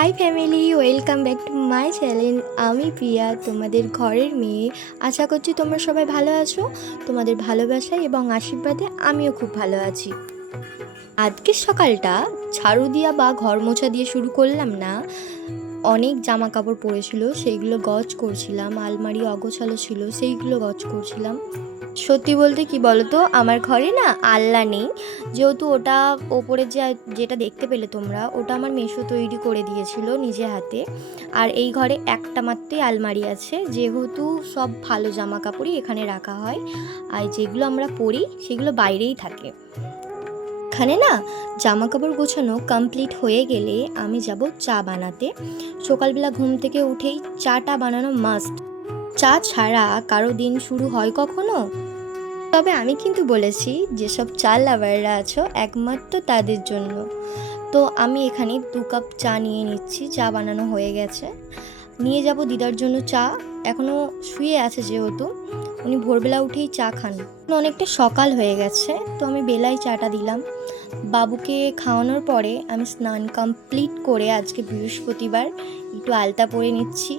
High family, welcome back to my channel. আমি প্রিয়া, তোমাদের ঘরের মেয়ে। আশা করছি তোমরা সবাই ভালো আছো। তোমাদের ভালোবাসায় এবং আশীর্বাদে আমিও খুব ভালো আছি। আজকের সকালটা ঝাড়ু দিয়া বা ঘর মোছা দিয়ে শুরু করলাম না। অনেক জামা কাপড় পড়েছিল, সেইগুলো গজ করছিলাম। আলমারি অগোছালো ছিল, সেইগুলো গজ করছিলাম। সত্যি বলতে কি বলতো, আমার ঘরে না আলনা নেই। যেহেতু ওটা ওপরে যেটা দেখতে পেলে তোমরা, ওটা আমার মেসো তৈরি করে দিয়েছিল নিজে হাতে। আর এই ঘরে একটা মাত্রই আলমারি আছে, যেহেতু সব ভালো জামা কাপড়ই এখানে রাখা হয়। আর যেগুলো আমরা পরি সেগুলো বাইরেই থাকে। এখানে না জামা কাপড় গোছানো কমপ্লিট হয়ে গেলে আমি যাব চা বানাতে। সকালবেলা ঘুম থেকে উঠেই চাটা বানানো মাস্ট। চা ছাড়া কারো দিন শুরু হয় কখনো? তবে আমি কিন্তু বলেছি যেসব চা লাভাররা আছো একমাত্র তাদের জন্য। তো আমি এখানে 2 কাপ চা নিয়ে নিচ্ছি। চা বানানো হয়ে গেছে। নিয়ে যাব দিদার জন্য চা। এখনও শুয়ে আছে, যেহেতু উনি ভোরবেলা উঠেই চা খান। অনেকটা সকাল হয়ে গেছে, তো আমি বেলায় চাটা দিলাম। বাবুকে খাওয়ানোর পরে আমি স্নান কমপ্লিট করে, আজকে বৃহস্পতিবার, একটু আলতা পরে নিচ্ছি।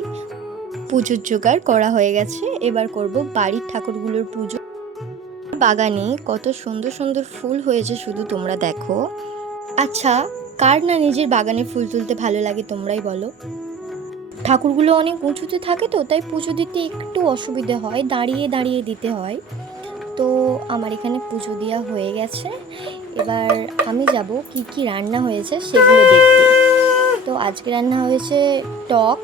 পুজোর জোগাড় করা হয়ে গেছে, এবার করব বাড়ির ঠাকুরগুলোর পুজো। বাগানে কত সুন্দর সুন্দর ফুল হয়েছে, শুধু তোমরা দেখো। আচ্ছা, কার না নিজের বাগানে ফুল তুলতে ভালো লাগে তোমরাই বলো। ঠাকুরগুলো অনেক উঁচুতে থাকে, তো তাই পুজো দিতে একটু অসুবিধে হয়, দাঁড়িয়ে দাঁড়িয়ে দিতে হয়। তো আমার এখানে পুজো দেওয়া হয়ে গেছে। এবার আমি যাব কি কি রান্না হয়েছে সেগুলো দেখতে। তো আজকে রান্না হয়েছে টক,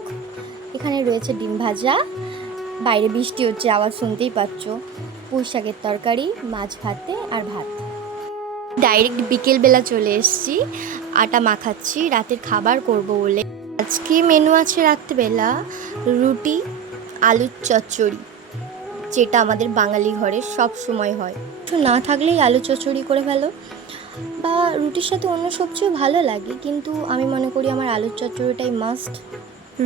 এখানে রয়েছে ডিম ভাজা, বাইরে বৃষ্টি হচ্ছে, আওয়াজ শুনতেই পাচ্ছ, পুঁই শাকের তরকারি, মাছ ভাতে আর ভাত। ডাইরেক্ট বিকেলবেলা চলে এসেছি, আটা মাখাচ্ছি রাতের খাবার করব বলে। আজকে মেনু আছে রাত্রেবেলা রুটি, আলুর চচ্চড়ি, যেটা আমাদের বাঙালি ঘরে সব সময় হয়। কিছু না থাকলেই আলু চচ্চড়ি করে ফেলো, বা রুটির সাথে অন্য সবজিও ভালো লাগে, কিন্তু আমি মনে করি আমার আলুর চচ্চড়িটাই মাস্ট।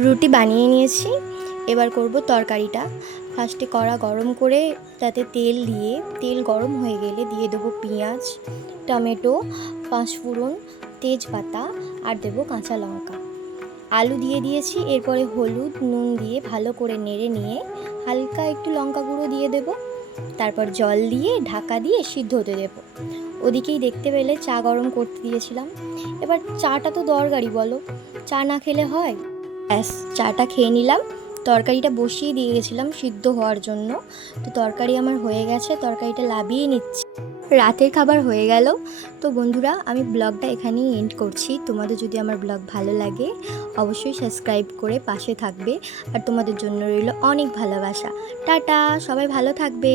রুটি বানিয়ে নিয়েছি, এবার করব তরকারিটা। ফার্স্টে কড়া গরম করে তাতে তেল দিয়ে, তেল গরম হয়ে গেলে দিয়ে দেবো পেঁয়াজ, টমেটো, পাঁচফোড়ন, তেজপাতা আর দেবো কাঁচা লঙ্কা। আলু দিয়ে দিয়েছি, এরপরে হলুদ নুন দিয়ে ভালো করে নেড়ে নিয়ে হালকা একটু লঙ্কা গুঁড়ো দিয়ে দেবো। তারপর জল দিয়ে ঢাকা দিয়ে সিদ্ধ হতে দেবো। ওদিকেই দেখতে পেলে চা গরম করতে দিয়েছিলাম। এবার চাটা তো দরকারি বলো, চা না খেলে হয়? ব্যাস, চাটা খেয়ে নিলাম। তরকারিটা বসিয়ে দিয়ে গেছিলাম সিদ্ধ হওয়ার জন্য। তো তরকারি আমার হয়ে গেছে, তরকারিটা নামিয়ে নিচ্ছি। রাতের খাবার হয়ে গেল। তো বন্ধুরা, আমি ব্লগটা এখানেই এন্ড করছি। তোমাদের যদি আমার ব্লগ ভালো লাগে অবশ্যই সাবস্ক্রাইব করে পাশে থাকবে। আর তোমাদের জন্য রইল অনেক ভালোবাসা। টাটা, সবাই ভালো থাকবে।